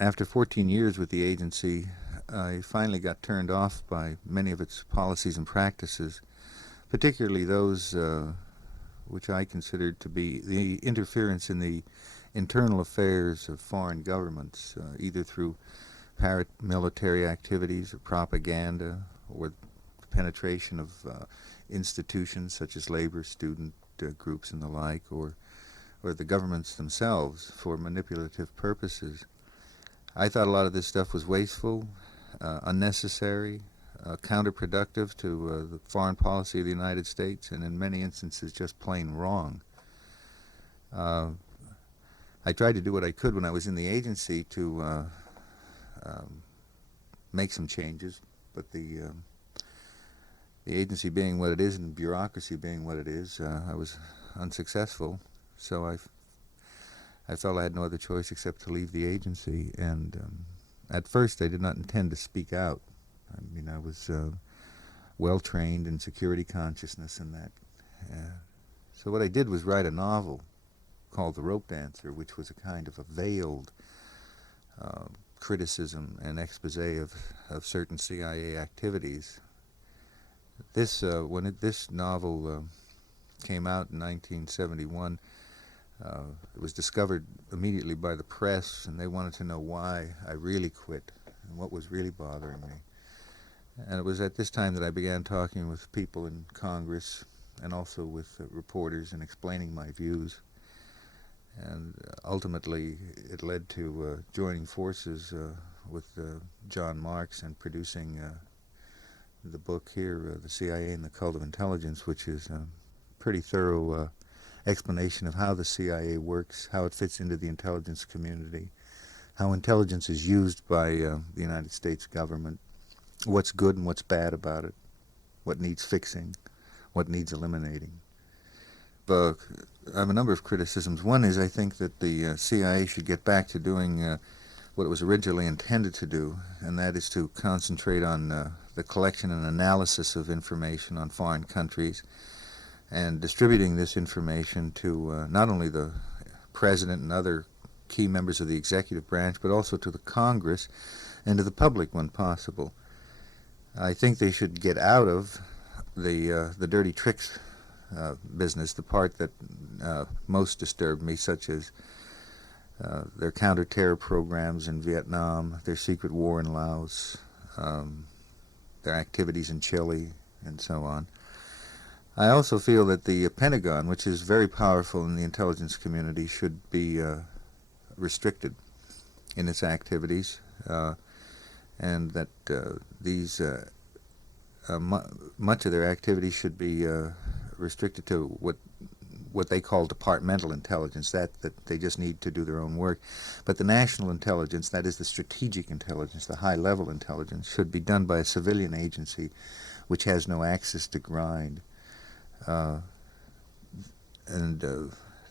After 14 years with the agency, I finally got turned off by many of its policies and practices, particularly those which I considered to be the interference in the internal affairs of foreign governments, either through paramilitary activities or propaganda or the penetration of institutions such as labor, student groups and the like, or the governments themselves for manipulative purposes. I thought a lot of this stuff was wasteful, unnecessary, counterproductive to the foreign policy of the United States, and in many instances just plain wrong. I tried to do what I could when I was in the agency to make some changes, but the agency being what it is and bureaucracy being what it is, I was unsuccessful. So I felt I had no other choice except to leave the agency. And at first, I did not intend to speak out. I mean, I was well trained in security consciousness and that. So what I did was write a novel called The Rope Dancer, which was a kind of a veiled criticism and expose of certain CIA activities. This this novel came out in 1971, it was discovered immediately by the press, and they wanted to know why I really quit and what was really bothering me. And it was at this time that I began talking with people in Congress and also with reporters and explaining my views. And ultimately, it led to joining forces with John Marks and producing the book here, The CIA and the Cult of Intelligence, which is a pretty thorough explanation of how the CIA works, how it fits into the intelligence community, how intelligence is used by the United States government, what's good and what's bad about it, what needs fixing, what needs eliminating. I have a number of criticisms. One is I think that the CIA should get back to doing what it was originally intended to do, and that is to concentrate on the collection and analysis of information on foreign countries and distributing this information to not only the President and other key members of the executive branch, but also to the Congress and to the public when possible. I think they should get out of the dirty tricks business, the part that most disturbed me, such as their counter-terror programs in Vietnam, their secret war in Laos, their activities in Chile, and so on. I also feel that the Pentagon, which is very powerful in the intelligence community, should be restricted in its activities, and that much of their activities should be restricted to what they call departmental intelligence, that they just need to do their own work. But the national intelligence, that is the strategic intelligence, the high-level intelligence, should be done by a civilian agency which has no access to grind.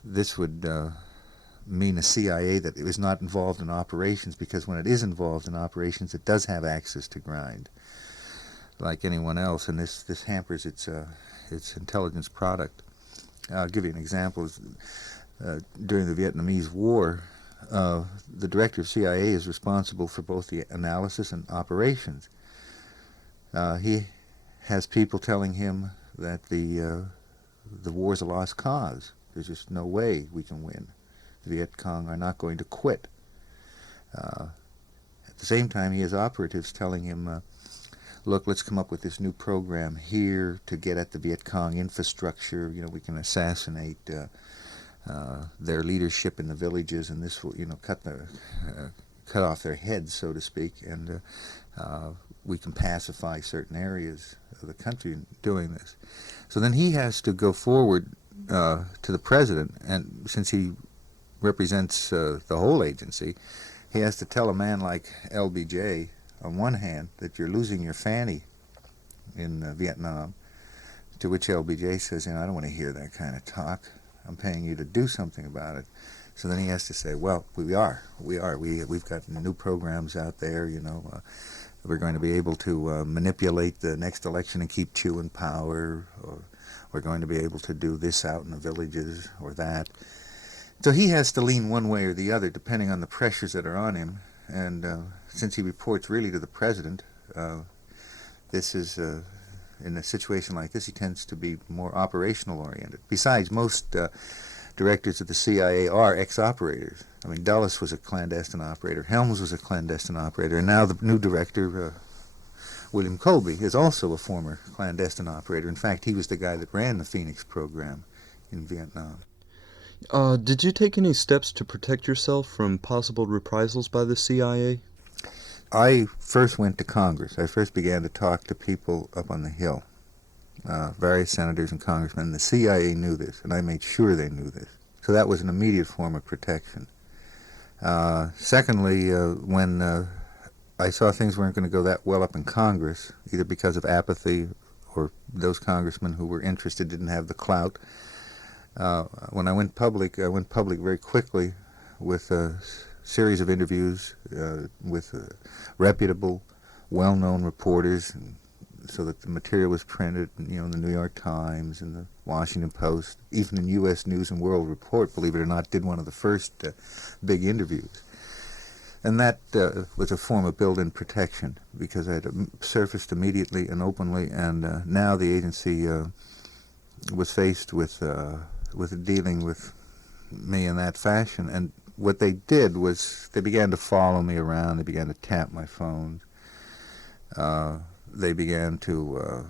This would mean a CIA that is not involved in operations, because when it is involved in operations, it does have access to grind, like anyone else, and this hampers its intelligence product. I'll give you an example. During the Vietnamese War, the director of CIA is responsible for both the analysis and operations. He has people telling him that the war's a lost cause. There's just no way we can win. The Viet Cong are not going to quit. At the same time, he has operatives telling him, look, let's come up with this new program here to get at the Viet Cong infrastructure. You know, we can assassinate their leadership in the villages, and this will, cut off their heads, so to speak, and we can pacify certain areas of the country in doing this. So then he has to go forward to the president, and since he represents the whole agency, he has to tell a man like LBJ, on one hand, that you're losing your fanny in Vietnam, to which LBJ says, I don't want to hear that kind of talk. I'm paying you to do something about it. So then he has to say, well, we've got new programs out there, we're going to be able to manipulate the next election and keep Chu in power, or we're going to be able to do this out in the villages or that. So he has to lean one way or the other, depending on the pressures that are on him. and since he reports really to the president, this is in a situation like this, he tends to be more operational oriented. Besides, most directors of the CIA are ex-operators. I mean, Dulles was a clandestine operator, Helms was a clandestine operator, and now the new director, William Colby, is also a former clandestine operator. In fact, he was the guy that ran the Phoenix program in Vietnam. Did you take any steps to protect yourself from possible reprisals by the CIA? I first went to Congress. I first began to talk to people up on the Hill, various senators and congressmen. The CIA knew this, and I made sure they knew this. So that was an immediate form of protection. Secondly, when I saw things weren't going to go that well up in Congress, either because of apathy or those congressmen who were interested didn't have the clout, when I went public very quickly with a series of interviews with reputable, well-known reporters, and so that the material was printed, in the New York Times and the Washington Post, even in U.S. News and World Report, believe it or not, did one of the first big interviews. And that was a form of built-in protection, because I had surfaced immediately and openly, and now the agency was faced with dealing with me in that fashion. And what they did was they began to follow me around. They began to tap my phone. They began to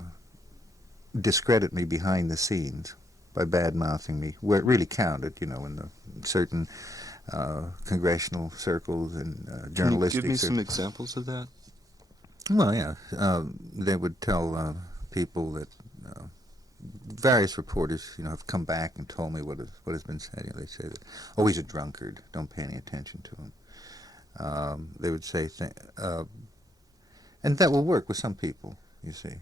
discredit me behind the scenes by bad-mouthing me, where it really counted, in the certain congressional circles and journalistic. Can you give me some examples of that? Well, yeah. They would tell people that various reporters, have come back and told me what has been said. They say that, oh, he's a drunkard. Don't pay any attention to him. They would say, and that will work with some people. You see,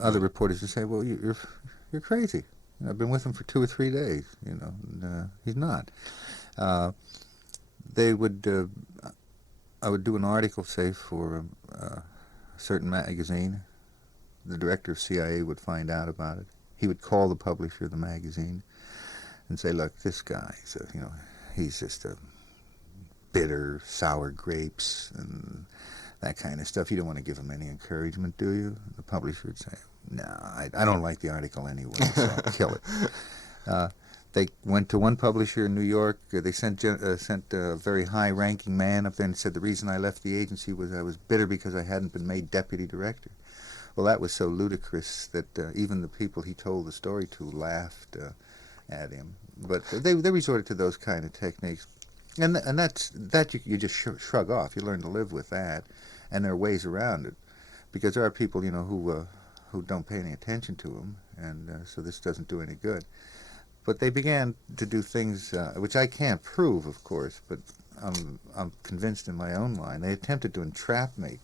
other reporters would say, well, you're crazy. I've been with him for 2 or 3 days. And, he's not. I would do an article, say, for a certain magazine. The director of CIA would find out about it. He would call the publisher of the magazine and say, look, this guy, he's just a bitter, sour grapes and that kind of stuff. You don't want to give him any encouragement, do you? The publisher would say, no, I don't like the article anyway, so I'll kill it. They went to one publisher in New York. They sent a very high-ranking man up there and said the reason I left the agency was I was bitter because I hadn't been made deputy director. Well, that was so ludicrous that even the people he told the story to laughed at him. But they resorted to those kind of techniques, and that you just shrug off. You learn to live with that, and there are ways around it, because there are people who don't pay any attention to them, and so this doesn't do any good. But they began to do things which I can't prove, of course, but I'm convinced in my own mind. They attempted to entrap me,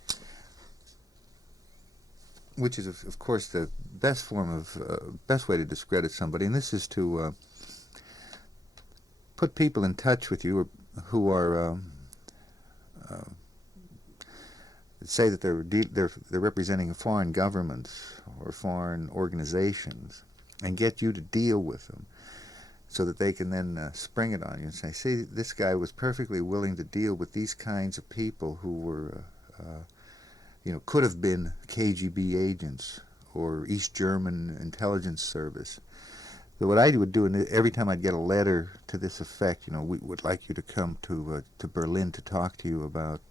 which is, of course, the best way to discredit somebody, and this is to put people in touch with you who are say that they're representing foreign governments or foreign organizations, and get you to deal with them, so that they can then spring it on you and say, see, this guy was perfectly willing to deal with these kinds of people who were, could have been KGB agents or East German intelligence service. So what I would do, every time I'd get a letter to this effect, we would like you to come to Berlin to talk to you about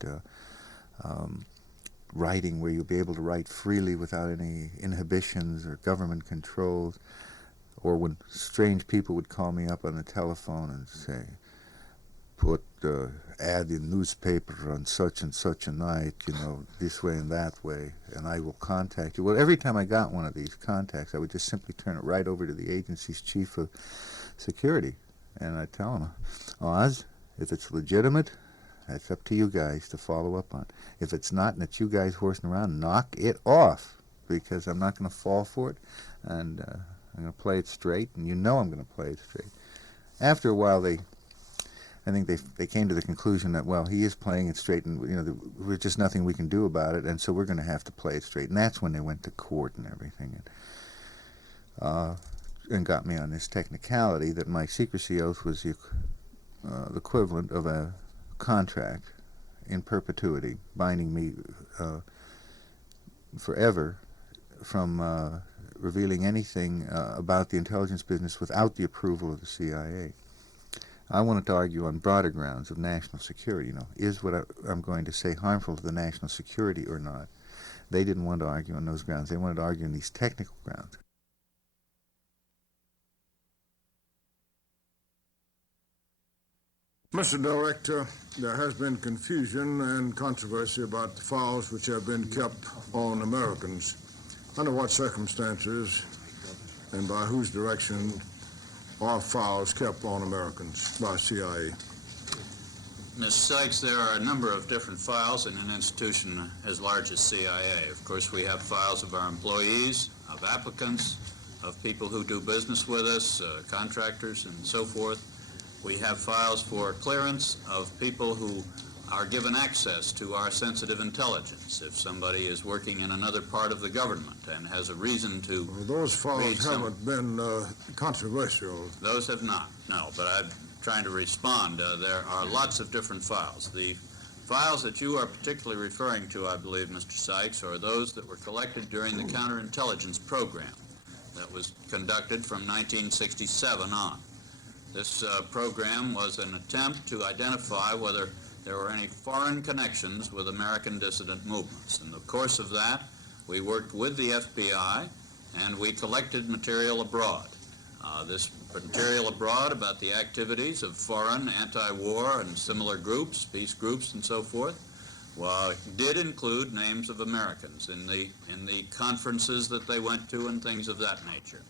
writing, where you'll be able to write freely without any inhibitions or government controls. Or when strange people would call me up on the telephone and say, put ad in newspaper on such and such a night, this way and that way, and I will contact you. Well, every time I got one of these contacts, I would just simply turn it right over to the agency's chief of security, and I'd tell him, Oz, if it's legitimate, that's up to you guys to follow up on. If it's not, and it's you guys horsing around, knock it off, because I'm not going to fall for it, and I'm going to play it straight, and I'm going to play it straight. After a while, I think they came to the conclusion that, well, he is playing it straight, and there's just nothing we can do about it, and so we're going to have to play it straight. And that's when they went to court and everything, and got me on this technicality that my secrecy oath was the equivalent of a contract in perpetuity, binding me forever from revealing anything about the intelligence business without the approval of the CIA. I wanted to argue on broader grounds of national security. Is what I'm going to say harmful to the national security or not? They didn't want to argue on those grounds. They wanted to argue on these technical grounds. Mr. Director, there has been confusion and controversy about the files which have been kept on Americans. Under what circumstances and by whose direction are files kept on Americans by CIA? Ms. Sykes, there are a number of different files in an institution as large as CIA. Of course, we have files of our employees, of applicants, of people who do business with us, contractors, and so forth. We have files for clearance of people who are given access to our sensitive intelligence. If somebody is working in another part of the government and has a reason to Those files haven't been controversial. Those have not, no, but I'm trying to respond. There are lots of different files. The files that you are particularly referring to, I believe, Mr. Sykes, are those that were collected during the counterintelligence program that was conducted from 1967 on. This program was an attempt to identify whether there were any foreign connections with American dissident movements. In the course of that, we worked with the FBI and we collected material abroad. This material abroad about the activities of foreign anti-war and similar groups, peace groups and so forth, did include names of Americans in the conferences that they went to and things of that nature.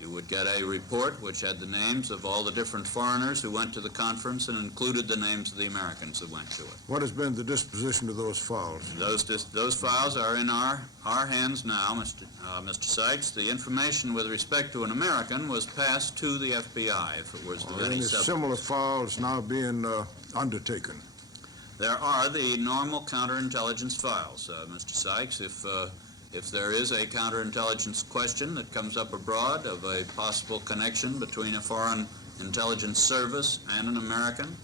You would get a report which had the names of all the different foreigners who went to the conference and included the names of the Americans that went to it. What has been the disposition of those files? Those files are in our hands now, Mr. Sykes. The information with respect to an American was passed to the FBI if it was Are any similar files now being undertaken? There are the normal counterintelligence files, Mr. Sykes. If there is a counterintelligence question that comes up abroad of a possible connection between a foreign intelligence service and an American,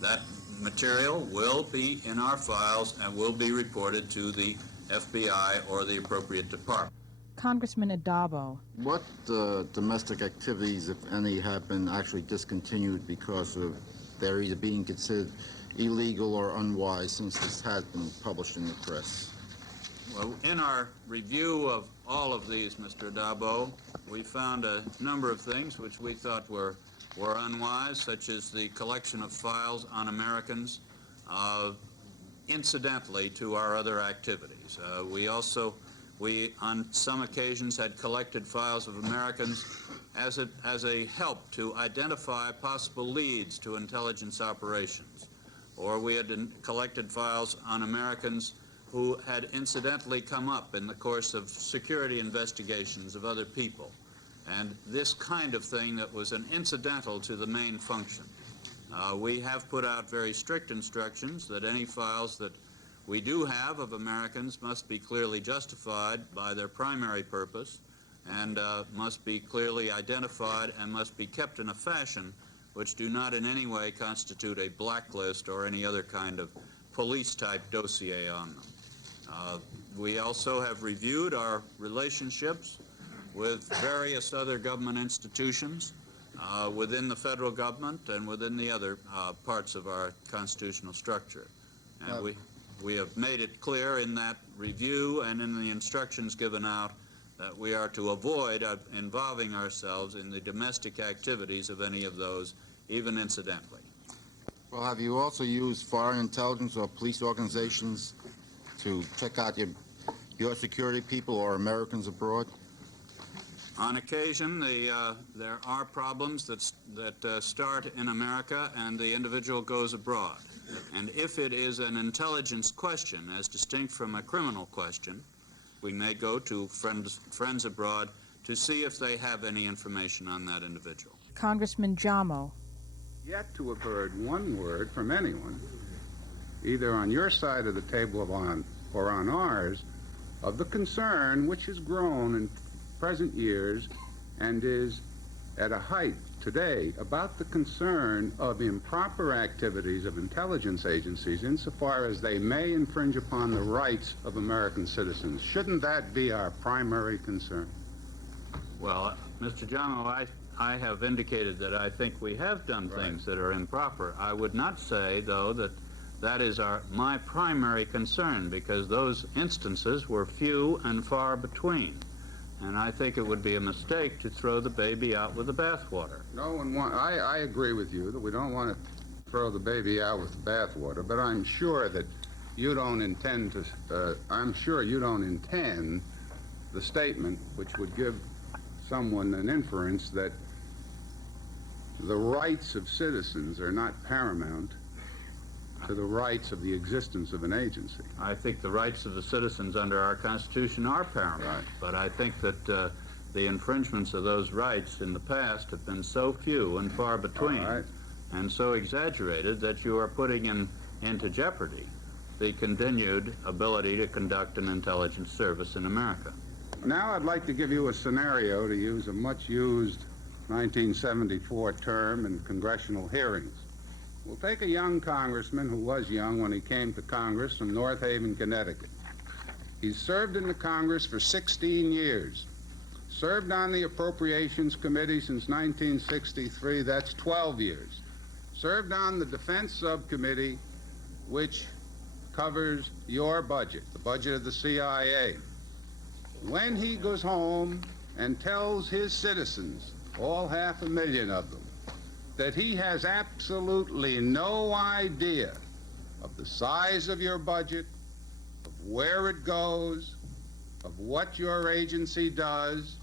that material will be in our files and will be reported to the FBI or the appropriate department. Congressman Adabo. What domestic activities, if any, have been actually discontinued because of they're either being considered illegal or unwise since this has been published in the press? Well, in our review of all of these, Mr. Adabo, we found a number of things which we thought were unwise, such as the collection of files on Americans incidentally to our other activities. We on some occasions had collected files of Americans as a help to identify possible leads to intelligence operations. Or we had collected files on Americans who had incidentally come up in the course of security investigations of other people. And this kind of thing that was an incidental to the main function. We have put out very strict instructions that any files that we do have of Americans must be clearly justified by their primary purpose and must be clearly identified and must be kept in a fashion which do not in any way constitute a blacklist or any other kind of police-type dossier on them. We also have reviewed our relationships with various other government institutions within the federal government and within the other parts of our constitutional structure. And we have made it clear in that review and in the instructions given out that we are to avoid involving ourselves in the domestic activities of any of those, even incidentally. Well, have you also used foreign intelligence or police organizations to check out your security people or Americans abroad? On occasion, there are problems that start in America and the individual goes abroad. And if it is an intelligence question, as distinct from a criminal question, we may go to friends abroad to see if they have any information on that individual. Congressman Jamo. Yet to have heard one word from anyone, either on your side of the table or on ours, of the concern which has grown in present years and is at a height today about the concern of improper activities of intelligence agencies insofar as they may infringe upon the rights of American citizens. Shouldn't that be our primary concern? Well, Mr. Giamo, I have indicated that I think we have done things that are improper. I would not say, though, that that is my primary concern, because those instances were few and far between. And I think it would be a mistake to throw the baby out with the bathwater. No one I agree with you that we don't want to throw the baby out with the bathwater, but I'm sure that you don't intend to, I'm sure you don't intend the statement which would give someone an inference that the rights of citizens are not paramount to the rights of the existence of an agency. I think the rights of the citizens under our Constitution are paramount, Right. but I think that the infringements of those rights in the past have been so few and far between, All right. and so exaggerated that you are putting into jeopardy the continued ability to conduct an intelligence service in America. Now I'd like to give you a scenario, to use a much-used 1974 term in congressional hearings. We'll take a young congressman who was young when he came to Congress from North Haven, Connecticut. He's served in the Congress for 16 years. Served on the Appropriations Committee since 1963, that's 12 years. Served on the Defense Subcommittee, which covers your budget, the budget of the CIA. When he goes home and tells his citizens, all 500,000 of them, that he has absolutely no idea of the size of your budget, of where it goes, of what your agency does,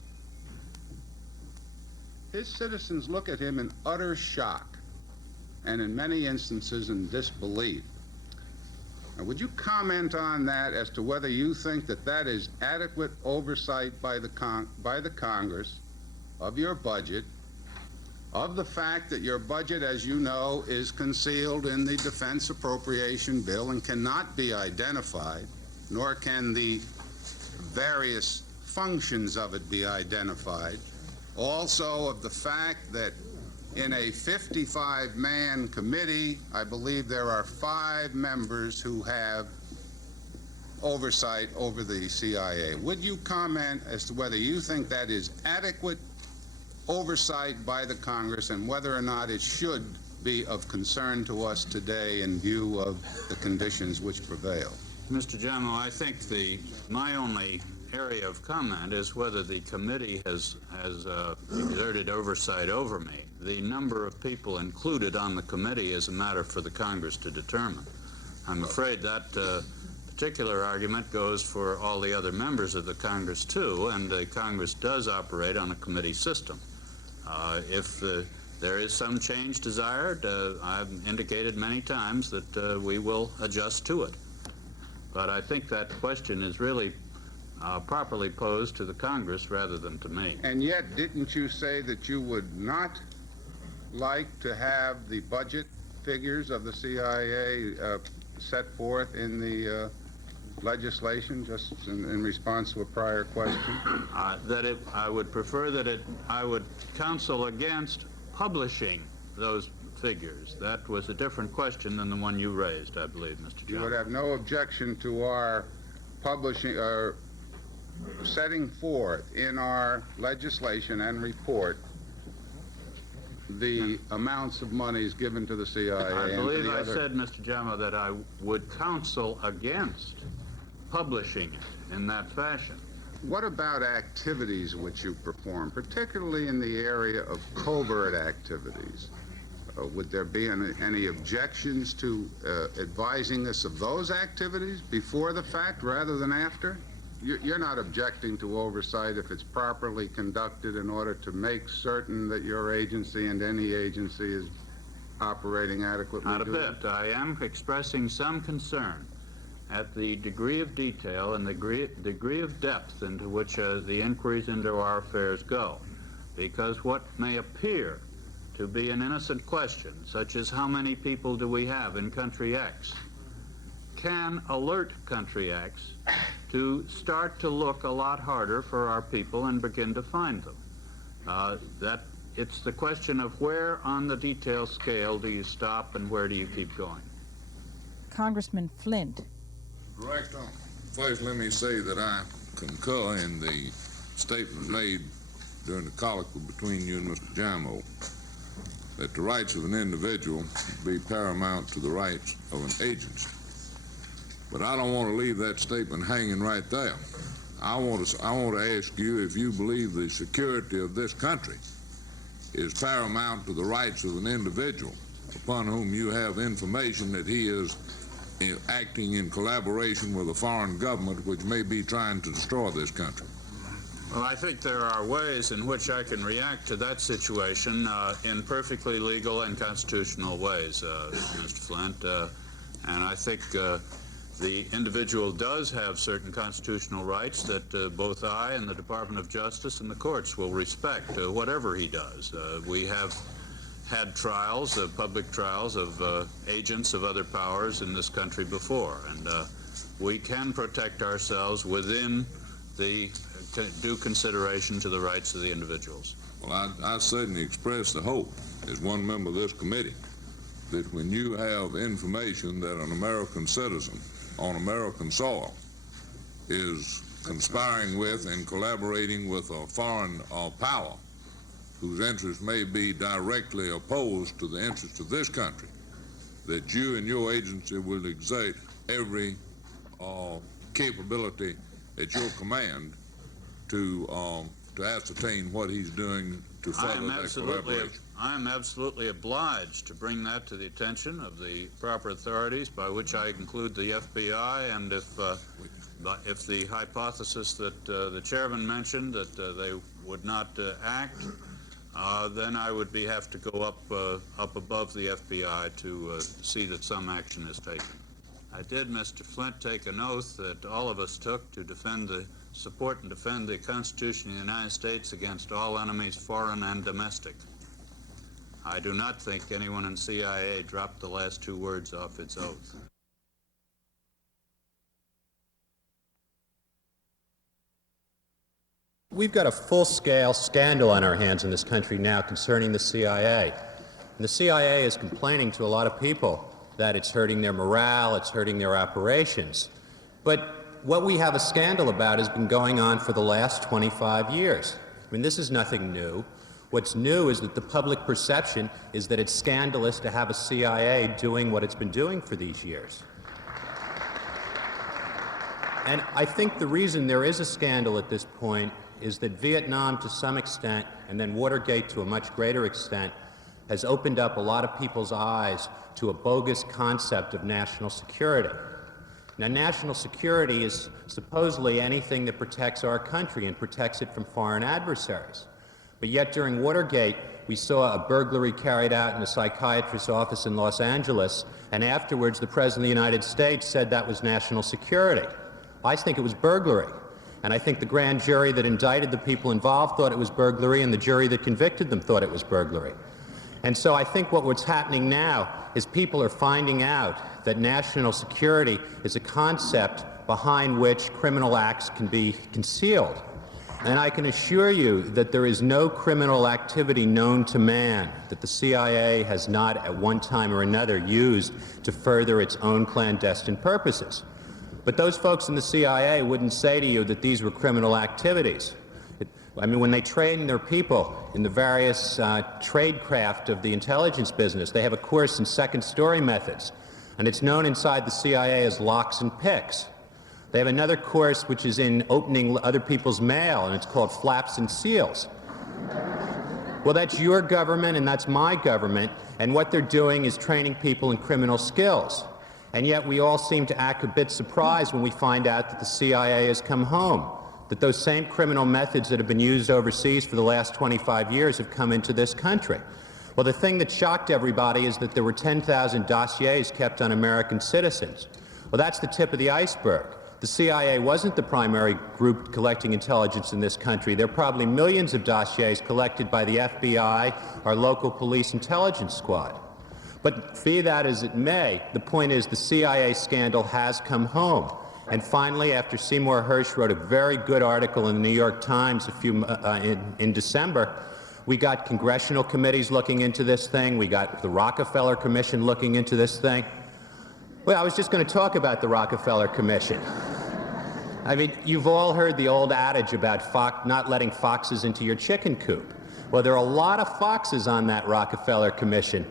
his citizens look at him in utter shock and in many instances in disbelief. Now, would you comment on that as to whether you think that that is adequate oversight by the Congress of your budget, of the fact that your budget, as you know, is concealed in the Defense Appropriation Bill and cannot be identified, nor can the various functions of it be identified. Also of the fact that in a 55-man committee, I believe there are 5 members who have oversight over the CIA. Would you comment as to whether you think that is adequate oversight by the Congress and whether or not it should be of concern to us today in view of the conditions which prevail? Mr. Giamo, I think my only area of comment is whether the committee has exerted oversight over me. The number of people included on the committee is a matter for the Congress to determine. I'm afraid that particular argument goes for all the other members of the Congress too, and the Congress does operate on a committee system. If there is some change desired, I've indicated many times that we will adjust to it. But I think that question is really properly posed to the Congress rather than to me. And yet, didn't you say that you would not like to have the budget figures of the CIA set forth in the legislation, just in response to a prior question? I would prefer that I would counsel against publishing those figures. That was a different question than the one you raised, I believe, Mr. Johnson. You would have no objection to our publishing, or setting forth in our legislation and report the amounts of monies given to the CIA. I believe I said, Mr. Giamo, that I would counsel against publishing it in that fashion. What about activities which you perform, particularly in the area of covert activities? Would there be any objections to advising us of those activities before the fact rather than after? You're not objecting to oversight if it's properly conducted in order to make certain that your agency and any agency is operating adequately? Not a bit. I am expressing some concern at the degree of detail and the degree of depth into which the inquiries into our affairs go. Because what may appear to be an innocent question, such as how many people do we have in country X, can alert country X to start to look a lot harder for our people and begin to find them. That it's the question of where on the detail scale do you stop and where do you keep going? Congressman Flint. Director, first let me say that I concur in the statement made during the colloquy between you and Mr. Jamo that the rights of an individual be paramount to the rights of an agency. But I don't want to leave that statement hanging right there. I want to ask you if you believe the security of this country is paramount to the rights of an individual upon whom you have information that he is acting in collaboration with a foreign government which may be trying to destroy this country. Well, I think there are ways in which I can react to that situation in perfectly legal and constitutional ways, Mr. Flint. And I think the individual does have certain constitutional rights that both I and the Department of Justice and the courts will respect, whatever he does. We have had trials, public trials of agents of other powers in this country before, and we can protect ourselves within the due consideration to the rights of the individuals. Well, I certainly express the hope, as one member of this committee, that when you have information that an American citizen on American soil is conspiring with and collaborating with a foreign power whose interests may be directly opposed to the interests of this country, that you and your agency will exert every capability at your command to ascertain what he's doing to further that collaboration. I am absolutely obliged to bring that to the attention of the proper authorities, by which I include the FBI, and if the hypothesis that the chairman mentioned that they would not act, then I would have to go up above the FBI to see that some action is taken. I did, Mr. Flint, take an oath that all of us took to support and defend the Constitution of the United States against all enemies, foreign and domestic. I do not think anyone in CIA dropped the last two words off its oath. We've got a full-scale scandal on our hands in this country now concerning the CIA. And the CIA is complaining to a lot of people that it's hurting their morale, it's hurting their operations. But what we have a scandal about has been going on for the last 25 years. I mean, this is nothing new. What's new is that the public perception is that it's scandalous to have a CIA doing what it's been doing for these years. And I think the reason there is a scandal at this point is that Vietnam, to some extent, and then Watergate to a much greater extent, has opened up a lot of people's eyes to a bogus concept of national security. Now, national security is supposedly anything that protects our country and protects it from foreign adversaries. But yet, during Watergate, we saw a burglary carried out in a psychiatrist's office in Los Angeles, and afterwards the President of the United States said that was national security. I think it was burglary. And I think the grand jury that indicted the people involved thought it was burglary, and the jury that convicted them thought it was burglary. And so I think what's happening now is people are finding out that national security is a concept behind which criminal acts can be concealed. And I can assure you that there is no criminal activity known to man that the CIA has not at one time or another used to further its own clandestine purposes. But those folks in the CIA wouldn't say to you that these were criminal activities. I mean, when they train their people in the various tradecraft of the intelligence business, they have a course in second-story methods, and it's known inside the CIA as locks and picks. They have another course which is in opening other people's mail, and it's called flaps and seals. Well, that's your government and that's my government, and what they're doing is training people in criminal skills. And yet we all seem to act a bit surprised when we find out that the CIA has come home, that those same criminal methods that have been used overseas for the last 25 years have come into this country. Well, the thing that shocked everybody is that there were 10,000 dossiers kept on American citizens. Well, that's the tip of the iceberg. The CIA wasn't the primary group collecting intelligence in this country. There are probably millions of dossiers collected by the FBI, our local police intelligence squad. But be that as it may, the point is the CIA scandal has come home. And finally, after Seymour Hersh wrote a very good article in the New York Times in December, We got congressional committees looking into this thing. We got the Rockefeller Commission looking into this thing. Well, I was just going to talk about the Rockefeller Commission. I mean, you've all heard the old adage about not letting foxes into your chicken coop. Well, there are a lot of foxes on that Rockefeller Commission,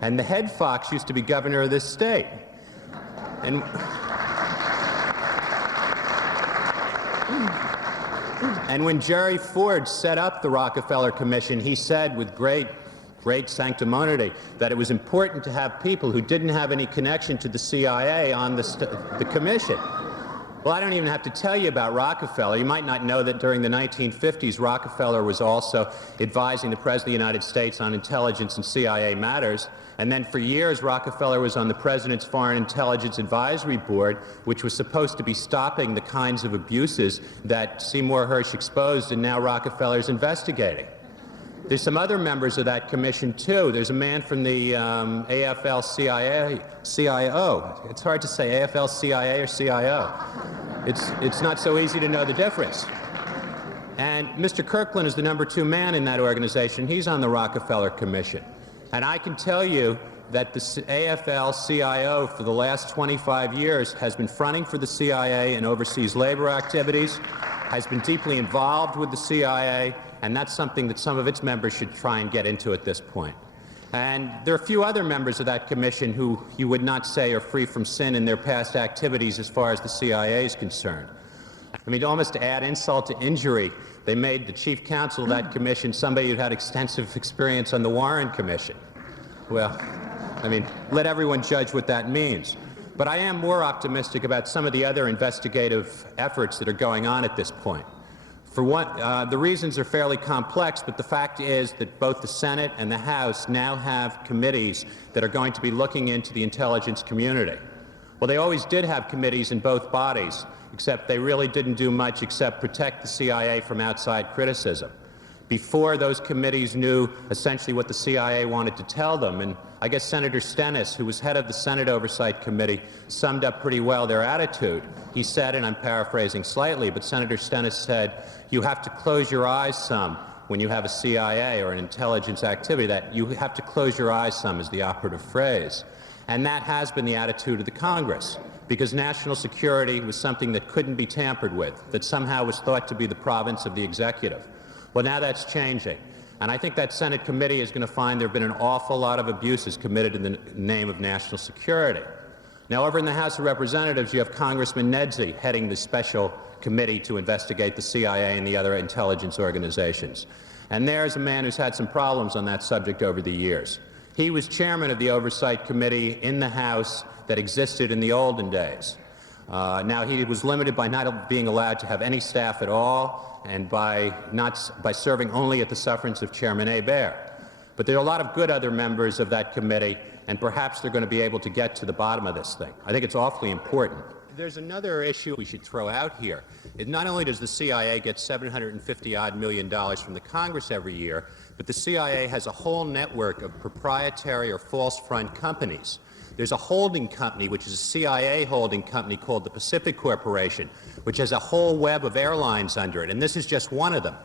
and the head fox used to be governor of this state. And when Jerry Ford set up the Rockefeller Commission, he said with great sanctimony that it was important to have people who didn't have any connection to the CIA on the commission. Well, I don't even have to tell you about Rockefeller. You might not know that during the 1950s, Rockefeller was also advising the President of the United States on intelligence and CIA matters. And then for years, Rockefeller was on the President's Foreign Intelligence Advisory Board, which was supposed to be stopping the kinds of abuses that Seymour Hersh exposed, and now Rockefeller's investigating. There's some other members of that commission, too. There's a man from the AFL-CIO. It's hard to say AFL-CIA or CIO. It's not so easy to know the difference. And Mr. Kirkland is the #2 man in that organization. He's on the Rockefeller Commission. And I can tell you that the AFL-CIO for the last 25 years has been fronting for the CIA and overseas labor activities, has been deeply involved with the CIA, and that's something that some of its members should try and get into at this point. And there are a few other members of that commission who you would not say are free from sin in their past activities as far as the CIA is concerned. I mean, almost to add insult to injury, they made the chief counsel of that commission somebody who had extensive experience on the Warren Commission. Well, I mean, let everyone judge what that means. But I am more optimistic about some of the other investigative efforts that are going on at this point. For one, the reasons are fairly complex, but the fact is that both the Senate and the House now have committees that are going to be looking into the intelligence community. Well, they always did have committees in both bodies, except they really didn't do much except protect the CIA from outside criticism. Before, those committees knew essentially what the CIA wanted to tell them, and I guess Senator Stennis, who was head of the Senate Oversight Committee, summed up pretty well their attitude. He said, and I'm paraphrasing slightly, but Senator Stennis said, you have to close your eyes some when you have a CIA or an intelligence activity. That you have to close your eyes some is the operative phrase. And that has been the attitude of the Congress, because national security was something that couldn't be tampered with, that somehow was thought to be the province of the executive. Well, now that's changing. And I think that Senate committee is going to find there have been an awful lot of abuses committed in the name of national security. Now, over in the House of Representatives, you have Congressman Nedzi heading the special committee to investigate the CIA and the other intelligence organizations. And there's a man who's had some problems on that subject over the years. He was chairman of the Oversight Committee in the House that existed in the olden days. Now, he was limited by not being allowed to have any staff at all, and by serving only at the sufferance of Chairman Hebert. But there are a lot of good other members of that committee, and perhaps they're going to be able to get to the bottom of this thing. I think it's awfully important. There's another issue we should throw out here. Not only does the CIA get $750-odd million from the Congress every year, but the CIA has a whole network of proprietary or false front companies. There's a holding company, which is a CIA holding company called the Pacific Corporation, which has a whole web of airlines under it, and this is just one of them.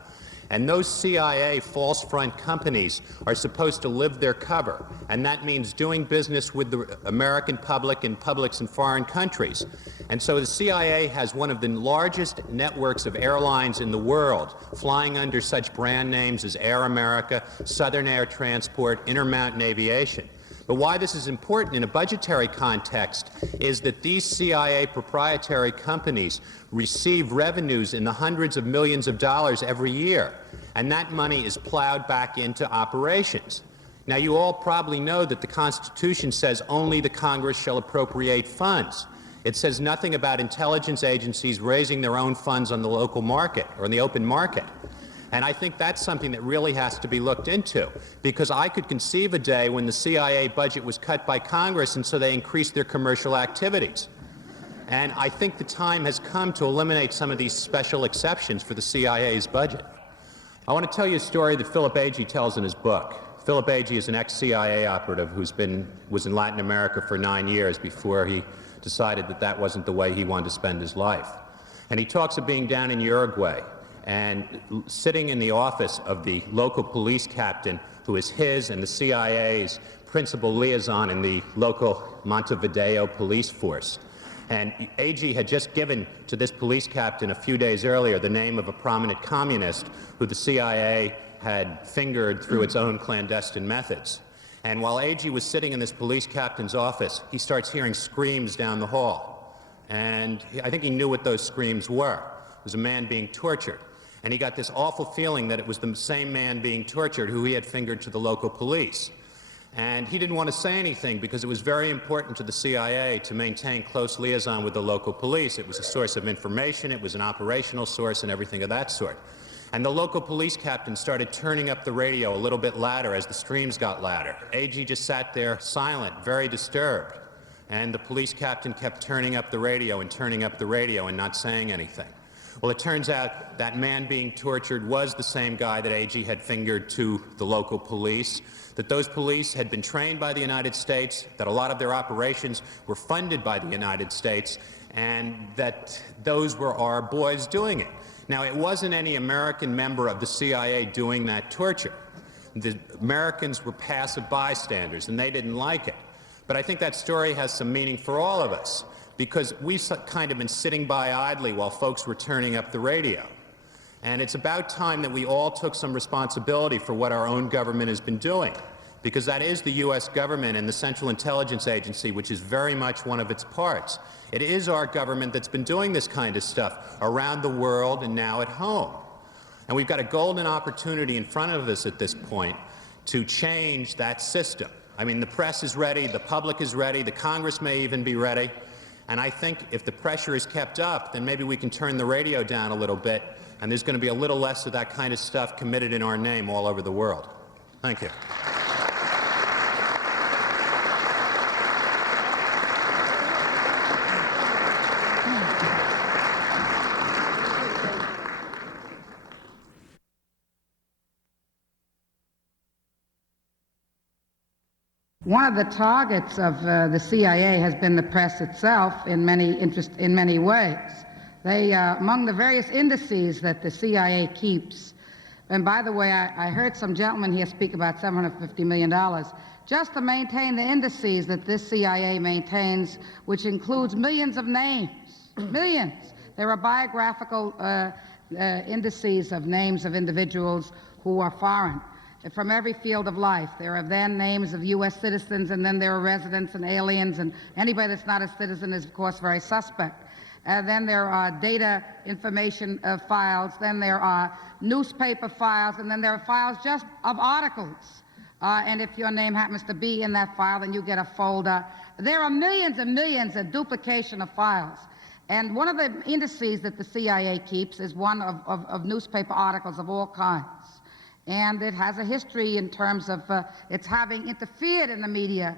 And those CIA false front companies are supposed to live their cover, and that means doing business with the American public and publics in foreign countries. And so the CIA has one of the largest networks of airlines in the world, flying under such brand names as Air America, Southern Air Transport, Intermountain Aviation. But why this is important in a budgetary context is that these CIA proprietary companies receive revenues in the hundreds of millions of dollars every year, and that money is plowed back into operations. Now, you all probably know that the Constitution says only the Congress shall appropriate funds. It says nothing about intelligence agencies raising their own funds on the local market or in the open market. And I think that's something that really has to be looked into, because I could conceive a day when the CIA budget was cut by Congress and so they increased their commercial activities. And I think the time has come to eliminate some of these special exceptions for the CIA's budget. I want to tell you a story that Philip Agee tells in his book. Philip Agee is an ex-CIA operative who's was in Latin America for 9 years before he decided that that wasn't the way he wanted to spend his life. And he talks of being down in Uruguay. and sitting in the office of the local police captain, who is his and the CIA's principal liaison in the local Montevideo police force. And AG had just given to this police captain a few days earlier the name of a prominent communist who the CIA had fingered through its own clandestine methods. And while AG was sitting in this police captain's office, he starts hearing screams down the hall. And I think he knew what those screams were. It was a man being tortured. And he got this awful feeling that it was the same man being tortured who he had fingered to the local police. And he didn't want to say anything because it was very important to the CIA to maintain close liaison with the local police. It was a source of information, it was an operational source, and everything of that sort. And the local police captain started turning up the radio a little bit louder as the screams got louder. AG just sat there silent, very disturbed. And the police captain kept turning up the radio and not saying anything. Well, it turns out that man being tortured was the same guy that AG had fingered to the local police, that those police had been trained by the United States, that a lot of their operations were funded by the United States, and that those were our boys doing it. Now, it wasn't any American member of the CIA doing that torture. The Americans were passive bystanders, and they didn't like it. But I think that story has some meaning for all of us, because we've kind of been sitting by idly while folks were turning up the radio. And it's about time that we all took some responsibility for what our own government has been doing, because that is the U.S. government and the Central Intelligence Agency, which is very much one of its parts. It is our government that's been doing this kind of stuff around the world and now at home. And we've got a golden opportunity in front of us at this point to change that system. I mean, the press is ready, the public is ready, the Congress may even be ready. And I think if the pressure is kept up, then maybe we can turn the radio down a little bit, and there's going to be a little less of that kind of stuff committed in our name all over the world. Thank you. One of the targets of the CIA has been the press itself in many ways. They, among the various indices that the CIA keeps, and by the way, I heard some gentleman here speak about $750 million, just to maintain the indices that this CIA maintains, which includes millions of names, millions. There are biographical indices of names of individuals who are foreign, from every field of life. There are then names of U.S. citizens, and then there are residents and aliens, and anybody that's not a citizen is, of course, very suspect. Then there are data information files, then there are newspaper files, and then there are files just of articles. And if your name happens to be in that file, then you get a folder. There are millions and millions of duplication of files. And one of the indices that the CIA keeps is one of newspaper articles of all kinds. And it has a history in terms of its having interfered in the media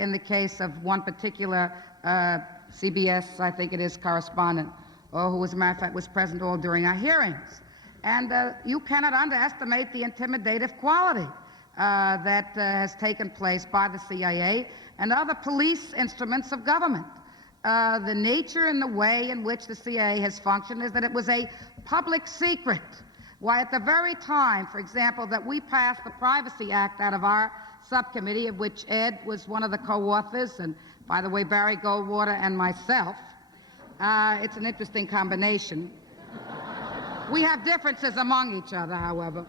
in the case of one particular CBS, I think it is, correspondent, who, as a matter of fact, was present all during our hearings. And you cannot underestimate the intimidative quality that has taken place by the CIA and other police instruments of government. The nature and the way in which the CIA has functioned is that it was a public secret. Why, at the very time, for example, that we passed the Privacy Act out of our subcommittee, of which Ed was one of the co-authors, and by the way, Barry Goldwater and myself, it's an interesting combination. We have differences among each other, however.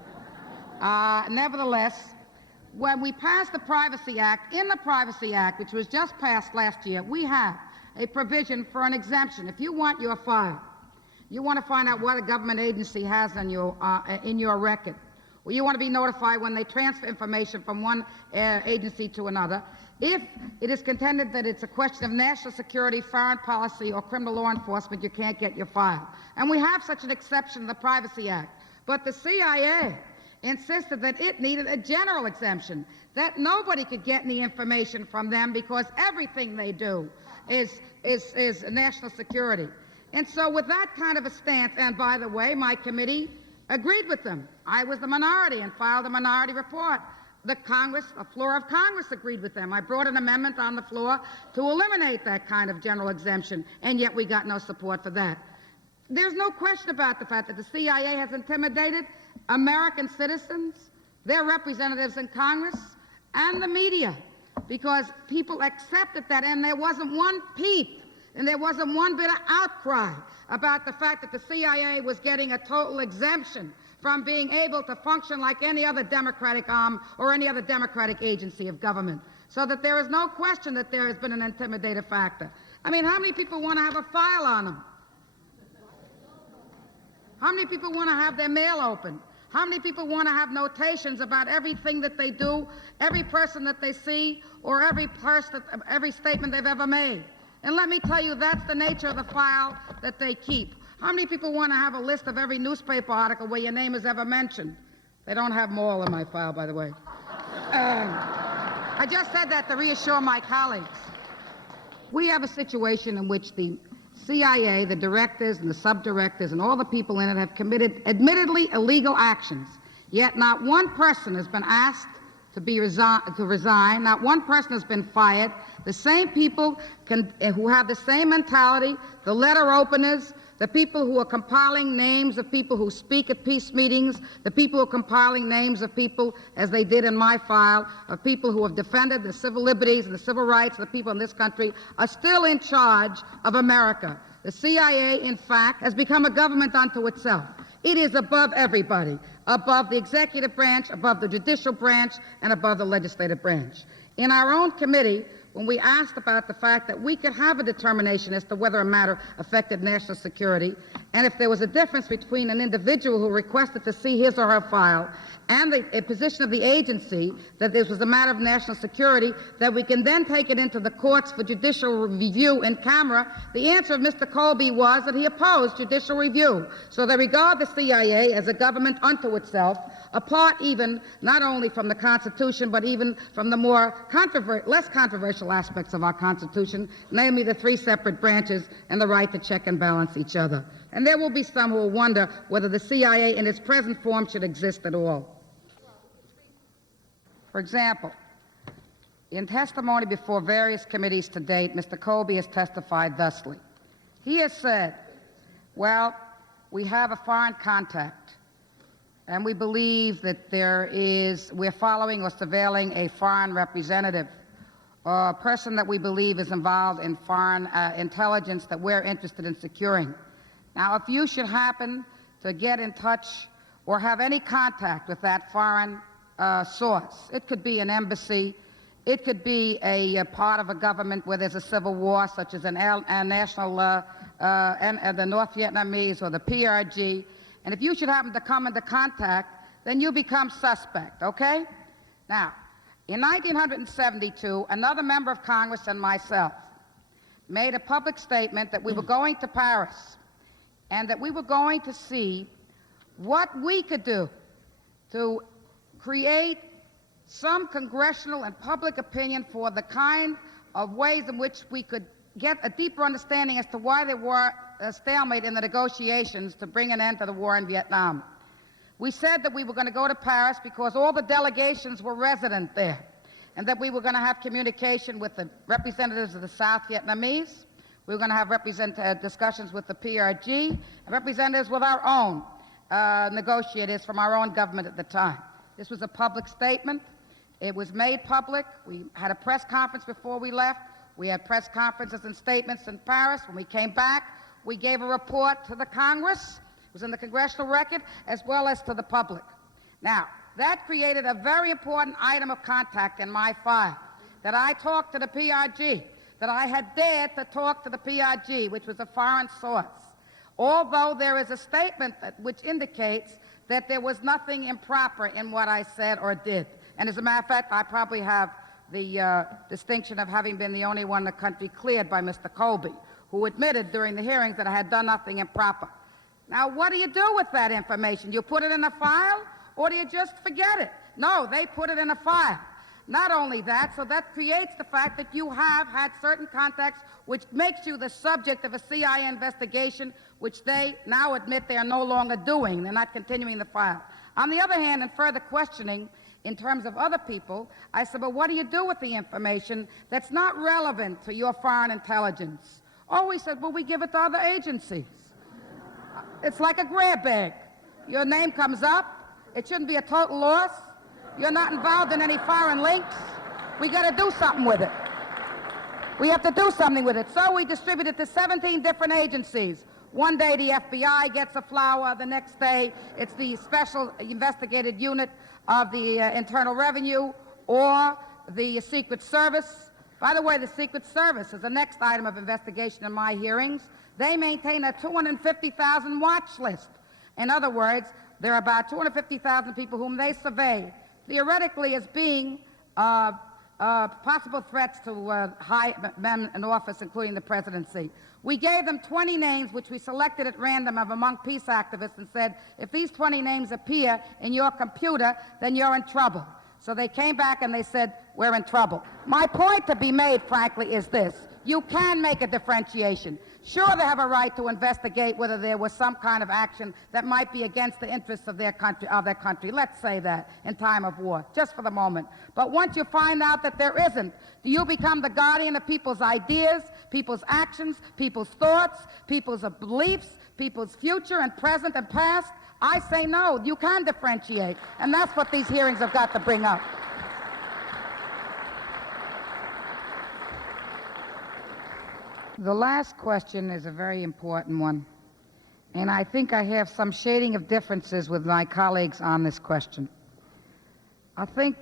Nevertheless, when we passed the Privacy Act, in the Privacy Act, which was just passed last year, we have a provision for an exemption. If you want your file, you want to find out what a government agency has on in your record, or you want to be notified when they transfer information from one agency to another, if it is contended that it's a question of national security, foreign policy, or criminal law enforcement, you can't get your file. And we have such an exception in the Privacy Act. But the CIA insisted that it needed a general exemption, that nobody could get any information from them because everything they do is national security. And so with that kind of a stance, and by the way, my committee agreed with them. I was the minority and filed a minority report. The floor of Congress agreed with them. I brought an amendment on the floor to eliminate that kind of general exemption, and yet we got no support for that. There's no question about the fact that the CIA has intimidated American citizens, their representatives in Congress, and the media, because people accepted that, and there wasn't one peep, and there wasn't one bit of outcry about the fact that the CIA was getting a total exemption from being able to function like any other democratic arm or any other democratic agency of government. So that there is no question that there has been an intimidative factor. I mean, how many people want to have a file on them? How many people want to have their mail open? How many people want to have notations about everything that they do, every person that they see, or every statement they've ever made? And let me tell you, that's the nature of the file that they keep. How many people want to have a list of every newspaper article where your name is ever mentioned? They don't have them all in my file, by the way. I just said that to reassure my colleagues. We have a situation in which the CIA, the directors and the subdirectors and all the people in it have committed admittedly illegal actions, yet not one person has been asked to resign, not one person has been fired. The same people who have the same mentality, the letter openers, the people who are compiling names of people who speak at peace meetings, the people who are compiling names of people, as they did in my file, of people who have defended the civil liberties and the civil rights of the people in this country, are still in charge of America. The CIA, in fact, has become a government unto itself. It is above everybody, above the executive branch, above the judicial branch, and above the legislative branch. In our own committee, when we asked about the fact that we could have a determination as to whether a matter affected national security, and if there was a difference between an individual who requested to see his or her file and a position of the agency that this was a matter of national security, that we can then take it into the courts for judicial review in camera, the answer of Mr. Colby was that he opposed judicial review. So they regard the CIA as a government unto itself, apart even not only from the Constitution, but even from the more less controversial aspects of our Constitution, namely the three separate branches and the right to check and balance each other. And there will be some who will wonder whether the CIA in its present form should exist at all. For example, in testimony before various committees to date, Mr. Colby has testified thusly. He has said, well, we have a foreign contact, and we believe that we're following or surveilling a foreign representative, or a person that we believe is involved in foreign intelligence that we're interested in securing. Now, if you should happen to get in touch or have any contact with that foreign source, it could be an embassy, it could be a part of a government where there's a civil war, such as the North Vietnamese or the PRG, and if you should happen to come into contact, then you become suspect, okay? Now, in 1972, another member of Congress and myself made a public statement that we were going to Paris and that we were going to see what we could do to create some congressional and public opinion for the kind of ways in which we could get a deeper understanding as to why there were a stalemate in the negotiations to bring an end to the war in Vietnam. We said that we were going to go to Paris because all the delegations were resident there, and that we were going to have communication with the representatives of the South Vietnamese. We were going to have discussions with the PRG, and representatives with our own negotiators from our own government at the time. This was a public statement. It was made public. We had a press conference before we left. We had press conferences and statements in Paris. When we came back, we gave a report to the Congress. It was in the congressional record, as well as to the public. Now, that created a very important item of contact in my file, that I talked to the PRG, that I had dared to talk to the PRG, which was a foreign source, although there is a statement which indicates that there was nothing improper in what I said or did. And as a matter of fact, I probably have the distinction of having been the only one in the country cleared by Mr. Colby, who admitted during the hearings that I had done nothing improper. Now, what do you do with that information? You put it in a file, or do you just forget it? No, they put it in a file. Not only that, so that creates the fact that you have had certain contacts which makes you the subject of a CIA investigation, which they now admit they are no longer doing. They're not continuing the file. On the other hand, in further questioning, in terms of other people, I said, well, what do you do with the information that's not relevant to your foreign intelligence? Oh, he said, well, we give it to other agencies. It's like a grab bag. Your name comes up. It shouldn't be a total loss. You're not involved in any foreign links. We got to do something with it. We have to do something with it. So we distribute it to 17 different agencies. One day the FBI gets a flower. The next day it's the Special Investigated Unit of the Internal Revenue or the Secret Service. By the way, the Secret Service is the next item of investigation in my hearings. They maintain a 250,000 watch list. In other words, there are about 250,000 people whom they survey, theoretically as being possible threats to high men in office, including the presidency. We gave them 20 names, which we selected at random of among peace activists, and said, if these 20 names appear in your computer, then you're in trouble. So they came back and they said, we're in trouble. My point to be made, frankly, is this. You can make a differentiation. Sure, they have a right to investigate whether there was some kind of action that might be against the interests of their country. Let's say that in time of war, just for the moment. But once you find out that there isn't, do you become the guardian of people's ideas, people's actions, people's thoughts, people's beliefs, people's future and present and past? I say no. You can differentiate. And that's what these hearings have got to bring up. The last question is a very important one, and I think I have some shading of differences with my colleagues on this question. I think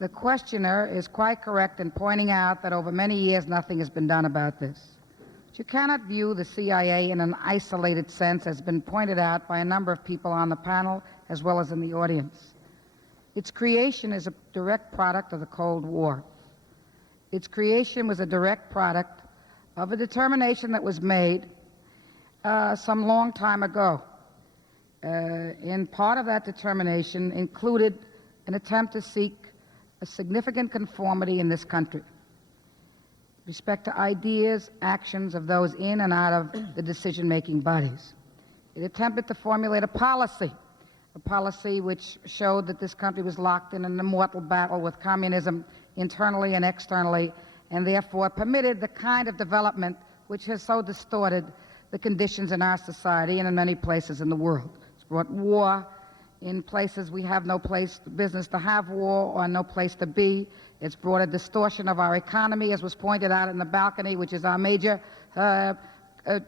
the questioner is quite correct in pointing out that over many years nothing has been done about this. But you cannot view the CIA in an isolated sense, as has been pointed out by a number of people on the panel as well as in the audience. Its creation is a direct product of the Cold War. Its creation was a direct product of a determination that was made some long time ago. And part of that determination included an attempt to seek a significant conformity in this country with respect to ideas, actions of those in and out of the decision-making bodies. It attempted to formulate a policy which showed that this country was locked in an immortal battle with communism internally and externally, and therefore permitted the kind of development which has so distorted the conditions in our society and in many places in the world. It's brought war in places we have no business to have war or no place to be. It's brought a distortion of our economy, as was pointed out in the balcony, which is our major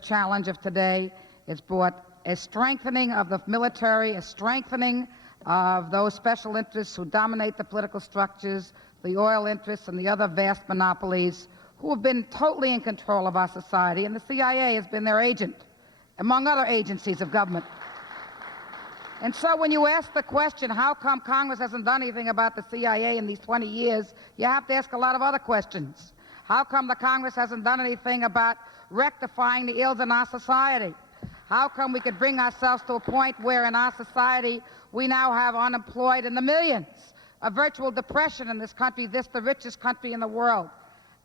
challenge of today. It's brought a strengthening of the military, a strengthening of those special interests who dominate the political structures, the oil interests and the other vast monopolies who have been totally in control of our society, and the CIA has been their agent, among other agencies of government. And so when you ask the question, how come Congress hasn't done anything about the CIA in these 20 years, you have to ask a lot of other questions. How come the Congress hasn't done anything about rectifying the ills in our society? How come we could bring ourselves to a point where in our society we now have unemployed in the millions? A virtual depression in this country, the richest country in the world,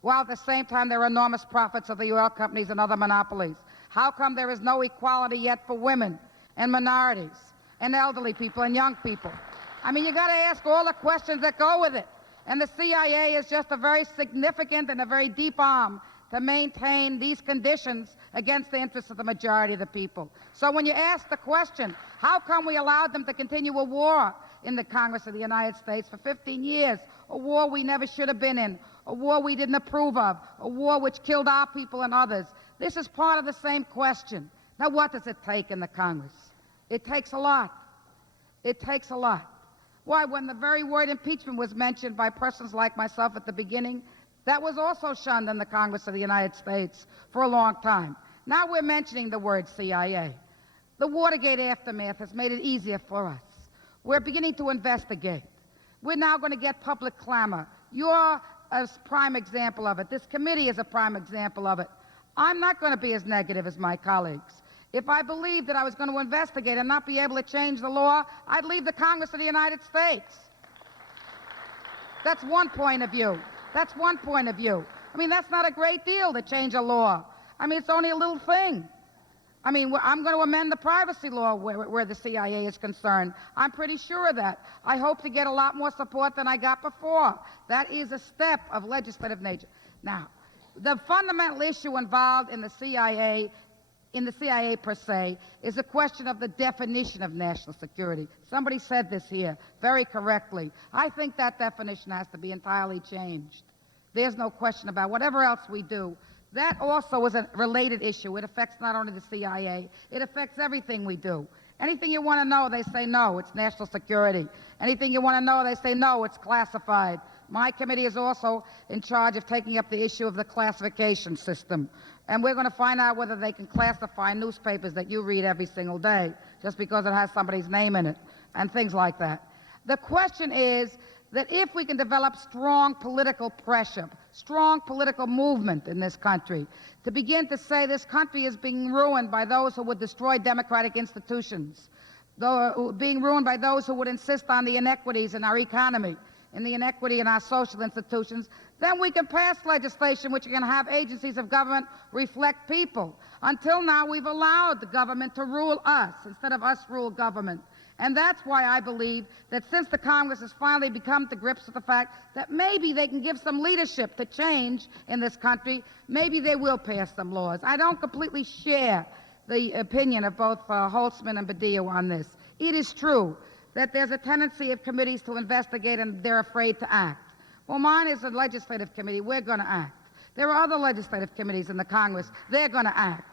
while at the same time there are enormous profits of the oil companies and other monopolies. How come there is no equality yet for women and minorities and elderly people and young people? I mean, you got to ask all the questions that go with it. And the CIA is just a very significant and a very deep arm to maintain these conditions against the interests of the majority of the people. So when you ask the question, how come we allowed them to continue a war in the Congress of the United States for 15 years, a war we never should have been in, a war we didn't approve of, a war which killed our people and others? This is part of the same question. Now, what does it take in the Congress? It takes a lot. It takes a lot. Why, when the very word impeachment was mentioned by persons like myself at the beginning, that was also shunned in the Congress of the United States for a long time. Now we're mentioning the word CIA. The Watergate aftermath has made it easier for us. We're beginning to investigate. We're now going to get public clamor. You're a prime example of it. This committee is a prime example of it. I'm not going to be as negative as my colleagues. If I believed that I was going to investigate and not be able to change the law, I'd leave the Congress of the United States. That's one point of view. That's one point of view. I mean, that's not a great deal to change a law. I mean, it's only a little thing. I mean, I'm going to amend the privacy law where the CIA is concerned. I'm pretty sure of that. I hope to get a lot more support than I got before. That is a step of legislative nature. Now, the fundamental issue involved in the CIA in the CIA per se is a question of the definition of national security. Somebody said this here very correctly. I think that definition has to be entirely changed. There's no question about whatever else we do. That also is a related issue. It affects not only the CIA, it affects everything we do. Anything you want to know, they say no, it's national security. Anything you want to know, they say no, it's classified. My committee is also in charge of taking up the issue of the classification system. And we're going to find out whether they can classify newspapers that you read every single day just because it has somebody's name in it and things like that. The question is that if we can develop strong political pressure, strong political movement in this country, to begin to say this country is being ruined by those who would destroy democratic institutions, being ruined by those who would insist on the inequities in our economy, and the inequity in our social institutions, then we can pass legislation which can have agencies of government reflect people. Until now, we've allowed the government to rule us instead of us rule government. And that's why I believe that since the Congress has finally come to grips with the fact that maybe they can give some leadership to change in this country, maybe they will pass some laws. I don't completely share the opinion of both Holtzman and Badillo on this. It is true that there's a tendency of committees to investigate and they're afraid to act. Well, mine is a legislative committee. We're going to act. There are other legislative committees in the Congress. They're going to act.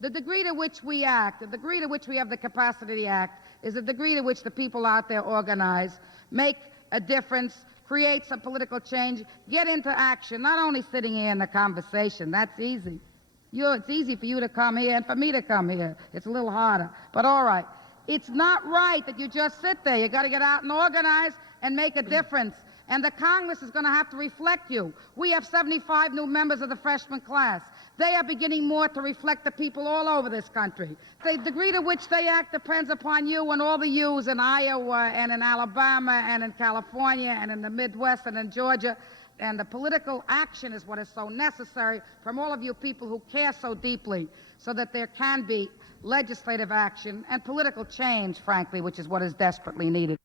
The degree to which we act, the degree to which we have the capacity to act, is the degree to which the people out there organize, make a difference, create some political change, get into action, not only sitting here in the conversation. That's easy. It's easy for you to come here and for me to come here. It's a little harder, but all right. It's not right that you just sit there. You got to get out and organize and make a difference. And the Congress is going to have to reflect you. We have 75 new members of the freshman class. They are beginning more to reflect the people all over this country. The degree to which they act depends upon you and all the yous in Iowa and in Alabama and in California and in the Midwest and in Georgia. And the political action is what is so necessary from all of you people who care so deeply so that there can be legislative action and political change, frankly, which is what is desperately needed.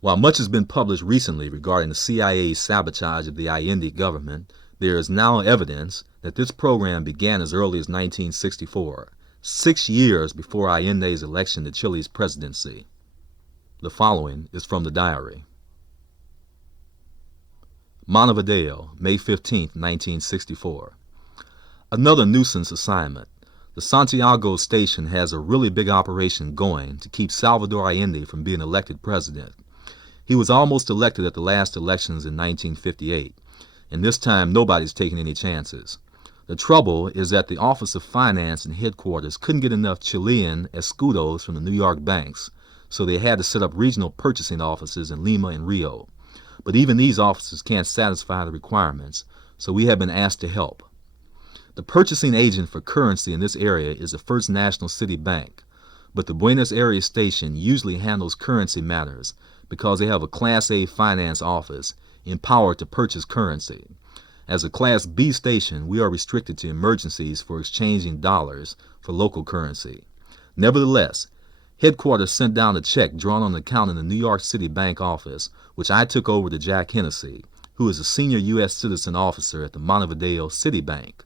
While much has been published recently regarding the CIA's sabotage of the Allende government, there is now evidence that this program began as early as 1964, 6 years before Allende's election to Chile's presidency. The following is from the diary. Montevideo, May 15, 1964. Another nuisance assignment. The Santiago station has a really big operation going to keep Salvador Allende from being elected president. He was almost elected at the last elections in 1958, and this time nobody's taking any chances. The trouble is that the Office of Finance and headquarters couldn't get enough Chilean escudos from the New York banks, so they had to set up regional purchasing offices in Lima and Rio. But even these offices can't satisfy the requirements, so we have been asked to help. The purchasing agent for currency in this area is the First National City Bank, but the Buenos Aires station usually handles currency matters because they have a Class A finance office empowered to purchase currency. As a Class B station, we are restricted to emergencies for exchanging dollars for local currency. Nevertheless, headquarters sent down a check drawn on an account in the New York City Bank office, which I took over to Jack Hennessy, who is a senior U.S. citizen officer at the Montevideo City Bank.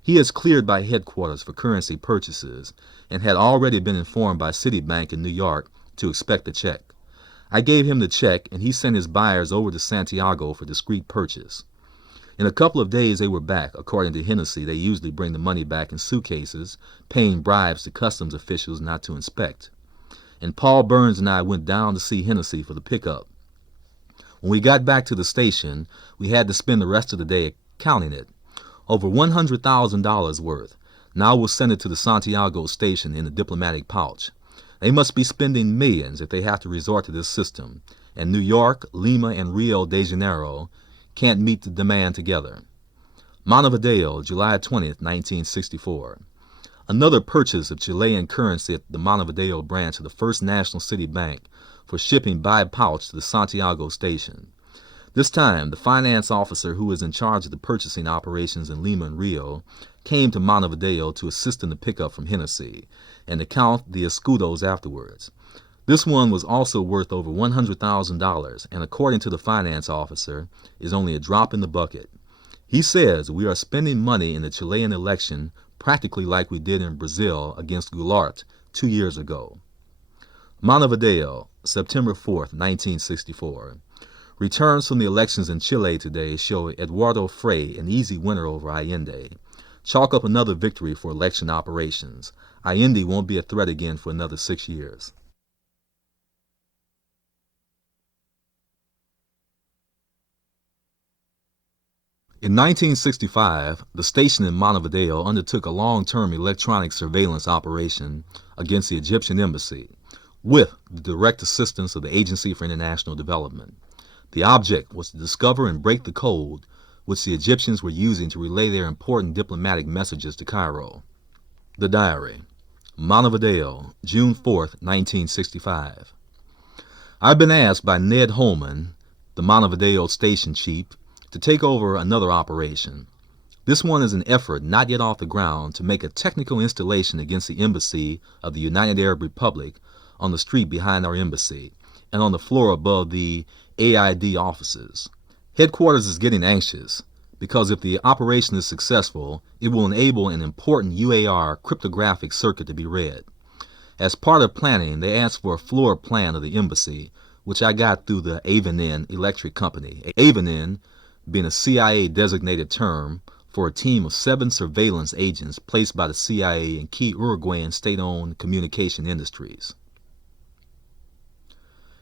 He is cleared by headquarters for currency purchases and had already been informed by Citibank in New York to expect the check. I gave him the check, and he sent his buyers over to Santiago for discreet purchase. In a couple of days they were back. According to Hennessy, they usually bring the money back in suitcases, paying bribes to customs officials not to inspect. And Paul Burns and I went down to see Hennessy for the pickup. When we got back to the station, we had to spend the rest of the day counting it. Over $100,000 worth. Now we'll send it to the Santiago station in a diplomatic pouch. They must be spending millions if they have to resort to this system, and New York, Lima, and Rio de Janeiro can't meet the demand together. Montevideo, July 20th, 1964. Another purchase of Chilean currency at the Montevideo branch of the First National City Bank for shipping by pouch to the Santiago station. This time, the finance officer who was in charge of the purchasing operations in Lima and Rio came to Montevideo to assist in the pickup from Hennessy and to count the escudos afterwards. This one was also worth over $100,000 and according to the finance officer is only a drop in the bucket. He says we are spending money in the Chilean election practically like we did in Brazil against Goulart 2 years ago. Montevideo, September 4th, 1964. Returns from the elections in Chile today show Eduardo Frei an easy winner over Allende. Chalk up another victory for election operations. Allende won't be a threat again for another 6 years. In 1965, the station in Montevideo undertook a long-term electronic surveillance operation against the Egyptian embassy, with the direct assistance of the Agency for International Development. The object was to discover and break the code which the Egyptians were using to relay their important diplomatic messages to Cairo. The diary. Montevideo, June 4th, 1965. I've been asked by Ned Holman, the Montevideo station chief, to take over another operation. This one is an effort not yet off the ground to make a technical installation against the embassy of the United Arab Republic on the street behind our embassy and on the floor above the AID offices. Headquarters is getting anxious because if the operation is successful, it will enable an important UAR cryptographic circuit to be read. As part of planning, they asked for a floor plan of the embassy, which I got through the Avanen Electric Company. Avanen being a CIA designated term for a team of 7 surveillance agents placed by the CIA in key Uruguayan state-owned communication industries.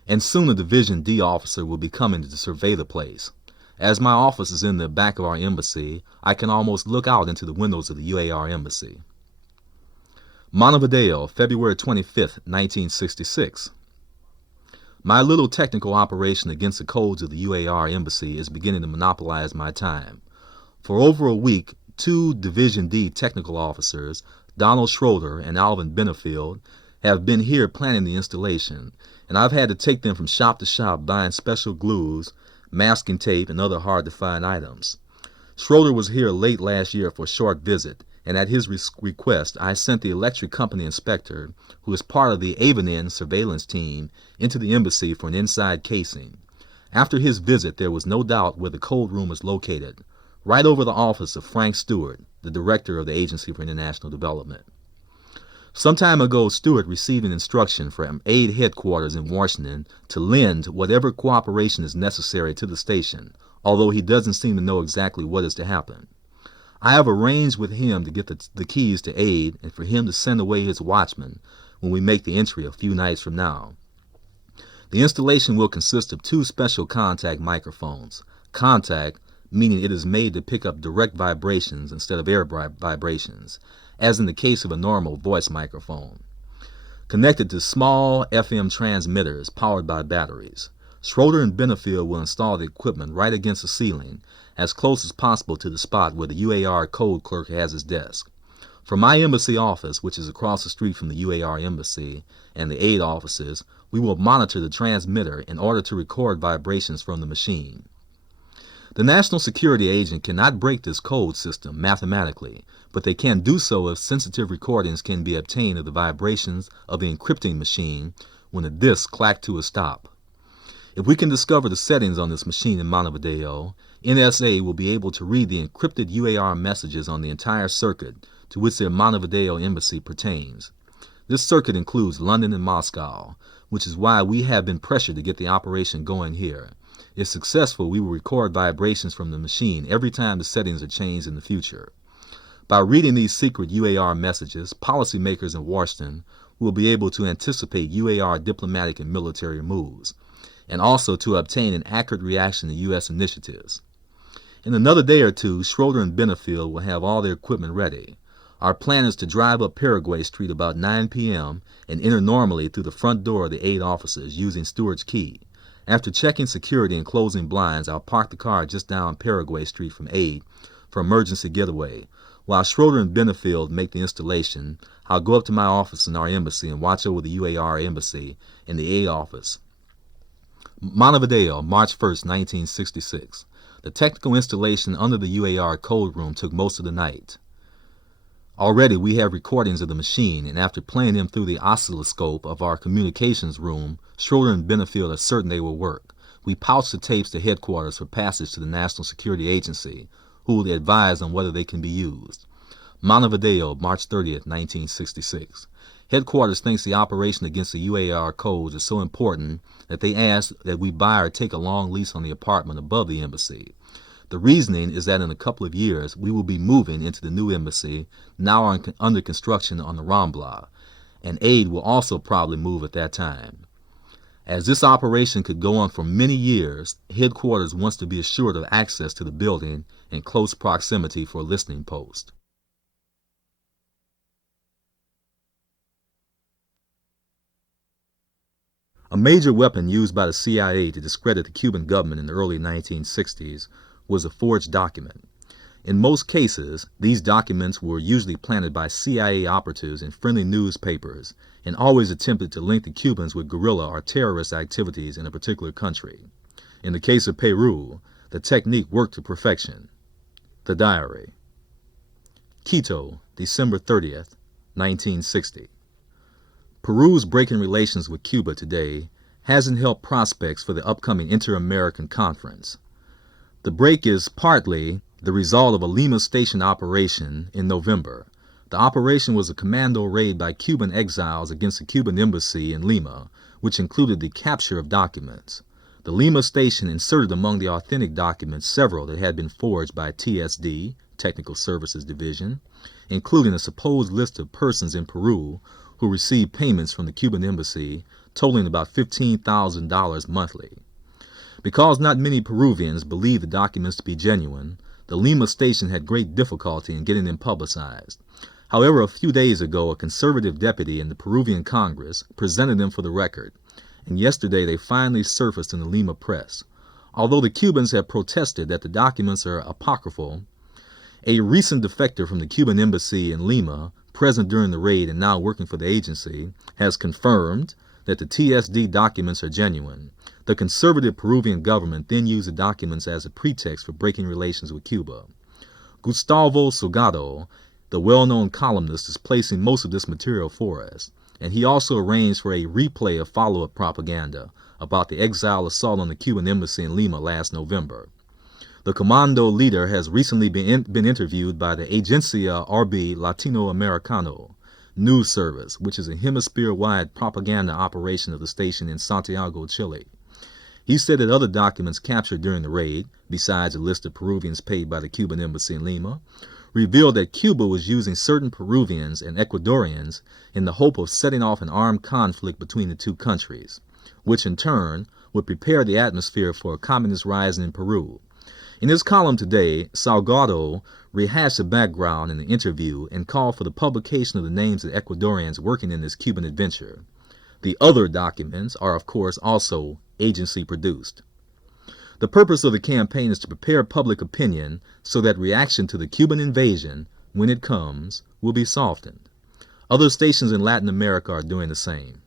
And soon a Division D officer will be coming to survey the place. As my office is in the back of our embassy, I can almost look out into the windows of the UAR embassy. Montevideo, February 25th, 1966. My little technical operation against the codes of the UAR embassy is beginning to monopolize my time. For over a week, 2 Division D technical officers, Donald Schroeder and Alvin Benefield, have been here planning the installation, and I've had to take them from shop to shop buying special glues, masking tape, and other hard-to-find items. Schroeder was here late last year for a short visit, and at his request, I sent the electric company inspector, who is part of the Avanen surveillance team, into the embassy for an inside casing. After his visit, there was no doubt where the code room was located, right over the office of Frank Stewart, the director of the Agency for International Development. Some time ago, Stewart received an instruction from aid headquarters in Washington to lend whatever cooperation is necessary to the station, although he doesn't seem to know exactly what is to happen. I have arranged with him to get the keys to aid and for him to send away his watchman when we make the entry a few nights from now. The installation will consist of 2 special contact microphones. Contact, meaning it is made to pick up direct vibrations instead of air vibrations, as in the case of a normal voice microphone. Connected to small FM transmitters powered by batteries. Schroeder and Benefield will install the equipment right against the ceiling, as close as possible to the spot where the UAR code clerk has his desk. From my embassy office, which is across the street from the UAR embassy and the aid offices, we will monitor the transmitter in order to record vibrations from the machine. The National Security Agent cannot break this code system mathematically, but they can do so if sensitive recordings can be obtained of the vibrations of the encrypting machine when the disks clack to a stop. If we can discover the settings on this machine in Montevideo, NSA will be able to read the encrypted UAR messages on the entire circuit to which their Montevideo embassy pertains. This circuit includes London and Moscow, which is why we have been pressured to get the operation going here. If successful, we will record vibrations from the machine every time the settings are changed in the future. By reading these secret UAR messages, policymakers in Washington will be able to anticipate UAR diplomatic and military moves, and also to obtain an accurate reaction to U.S. initiatives. In another day or two, Schroeder and Benefield will have all their equipment ready. Our plan is to drive up Paraguay Street about 9 p.m. and enter normally through the front door of the aid offices using Stewart's key. After checking security and closing blinds, I'll park the car just down Paraguay Street from aid for emergency getaway. While Schroeder and Benefield make the installation, I'll go up to my office in our embassy and watch over the UAR embassy and the aid office. Montevideo, March 1st, 1966. The technical installation under the UAR code room took most of the night. Already we have recordings of the machine, and after playing them through the oscilloscope of our communications room, Schroeder and Benefield are certain they will work. We pouch the tapes to headquarters for passage to the National Security Agency, who will advise on whether they can be used. Montevideo, March 30th, 1966. Headquarters thinks the operation against the UAR codes is so important that they ask that we buy or take a long lease on the apartment above the embassy. The reasoning is that in a couple of years we will be moving into the new embassy, now under construction on the Rambla, and aid will also probably move at that time. As this operation could go on for many years, headquarters wants to be assured of access to the building in close proximity for a listening post. A major weapon used by the CIA to discredit the Cuban government in the early 1960s was a forged document. In most cases, these documents were usually planted by CIA operatives in friendly newspapers and always attempted to link the Cubans with guerrilla or terrorist activities in a particular country. In the case of Peru, the technique worked to perfection. The diary. Quito, December 30th, 1960. Peru's breaking relations with Cuba today hasn't helped prospects for the upcoming Inter-American Conference. The break is partly the result of a Lima Station operation in November. The operation was a commando raid by Cuban exiles against the Cuban embassy in Lima, which included the capture of documents. The Lima Station inserted among the authentic documents several that had been forged by TSD, Technical Services Division, including a supposed list of persons in Peru who received payments from the Cuban embassy totaling about $15,000 monthly. Because not many Peruvians believed the documents to be genuine, the Lima Station had great difficulty in getting them publicized. However, a few days ago, a conservative deputy in the Peruvian Congress presented them for the record, and yesterday they finally surfaced in the Lima press. Although the Cubans have protested that the documents are apocryphal, a recent defector from the Cuban embassy in Lima, present during the raid and now working for the agency, has confirmed that the TSD documents are genuine. The conservative Peruvian government then used the documents as a pretext for breaking relations with Cuba. Gustavo Salgado, the well-known columnist, is placing most of this material for us, and he also arranged for a replay of follow-up propaganda about the exile assault on the Cuban embassy in Lima last November. The commando leader has recently been interviewed by the Agencia RB Latinoamericano news service, which is a hemisphere-wide propaganda operation of the station in Santiago, Chile. He said that other documents captured during the raid, besides a list of Peruvians paid by the Cuban embassy in Lima, revealed that Cuba was using certain Peruvians and Ecuadorians in the hope of setting off an armed conflict between the two countries, which in turn would prepare the atmosphere for a communist rising in Peru. In his column today, Salgado rehashed the background in the interview and called for the publication of the names of Ecuadorians working in this Cuban adventure. The other documents are, of course, also agency produced. The purpose of the campaign is to prepare public opinion so that reaction to the Cuban invasion, when it comes, will be softened. Other stations in Latin America are doing the same.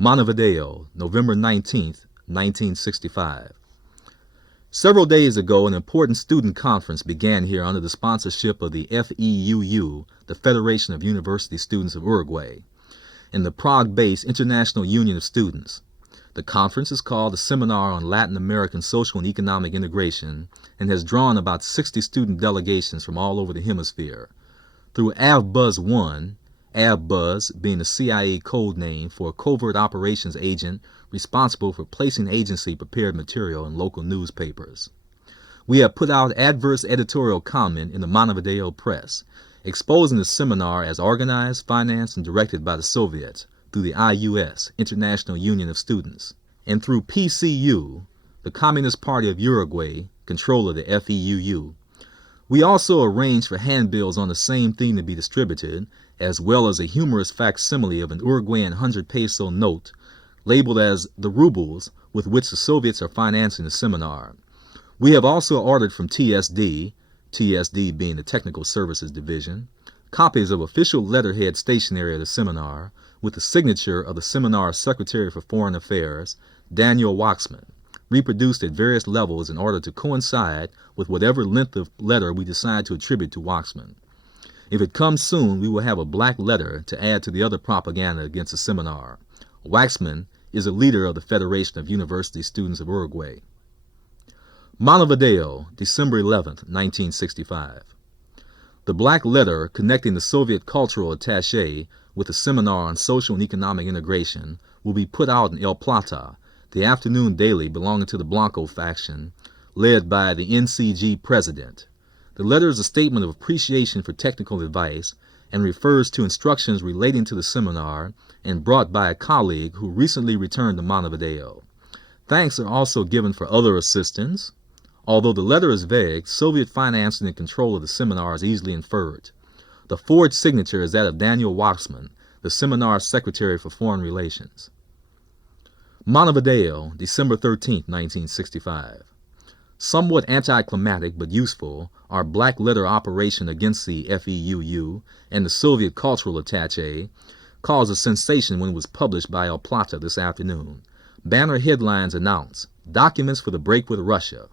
Montevideo, November 19th, 1965. Several days ago, an important student conference began here under the sponsorship of the FEUU, the Federation of University Students of Uruguay, and the Prague-based International Union of Students. The conference is called the Seminar on Latin American Social and Economic Integration and has drawn about 60 student delegations from all over the hemisphere. Through AVBUZ 1, AVBUZ being the CIA code name for a covert operations agent responsible for placing agency-prepared material in local newspapers. We have put out adverse editorial comment in the Montevideo press, exposing the seminar as organized, financed, and directed by the Soviets through the IUS, International Union of Students, and through PCU, the Communist Party of Uruguay, controller of the FEUU. We also arranged for handbills on the same theme to be distributed, as well as a humorous facsimile of an Uruguayan 100-peso note labeled as the rubles with which the Soviets are financing the seminar. We have also ordered from TSD, TSD being the Technical Services Division, copies of official letterhead stationery of the seminar with the signature of the seminar's Secretary for Foreign Affairs, Daniel Waxman. reproduced at various levels in order to coincide with whatever length of letter we decide to attribute to Waxman. If it comes soon, we will have a black letter to add to the other propaganda against the seminar. Waxman is a leader of the Federation of University Students of Uruguay. Montevideo, December 11, 1965. The black letter connecting the Soviet cultural attaché with the seminar on social and economic integration will be put out in El Plata, the afternoon daily belonging to the Blanco faction, led by the NCG president. The letter is a statement of appreciation for technical advice and refers to instructions relating to the seminar and brought by a colleague who recently returned to Montevideo. Thanks are also given for other assistance. Although the letter is vague, Soviet financing and control of the seminar is easily inferred. The forged signature is that of Daniel Waxman, the seminar's Secretary for Foreign Relations. Montevideo, December 13, 1965. Somewhat anticlimactic but useful, our black letter operation against the FEUU and the Soviet cultural attaché caused a sensation when it was published by El Plata this afternoon. Banner headlines announce, "Documents for the break with Russia."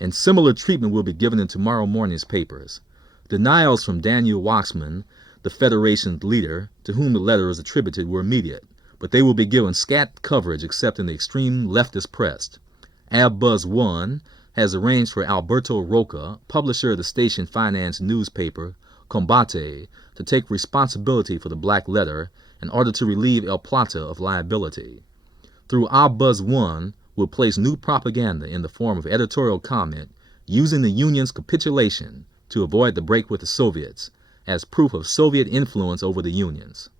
And similar treatment will be given in tomorrow morning's papers. Denials from Daniel Waxman, the Federation's leader, to whom the letter is attributed, were immediate, but they will be given scant coverage except in the extreme leftist press. Abbuzz 1 has arranged for Alberto Roca, publisher of the station-financed newspaper Combate, to take responsibility for the black letter in order to relieve El Plata of liability. Through Abbuzz 1, will place new propaganda in the form of editorial comment using the Union's capitulation to avoid the break with the Soviets as proof of Soviet influence over the Unions.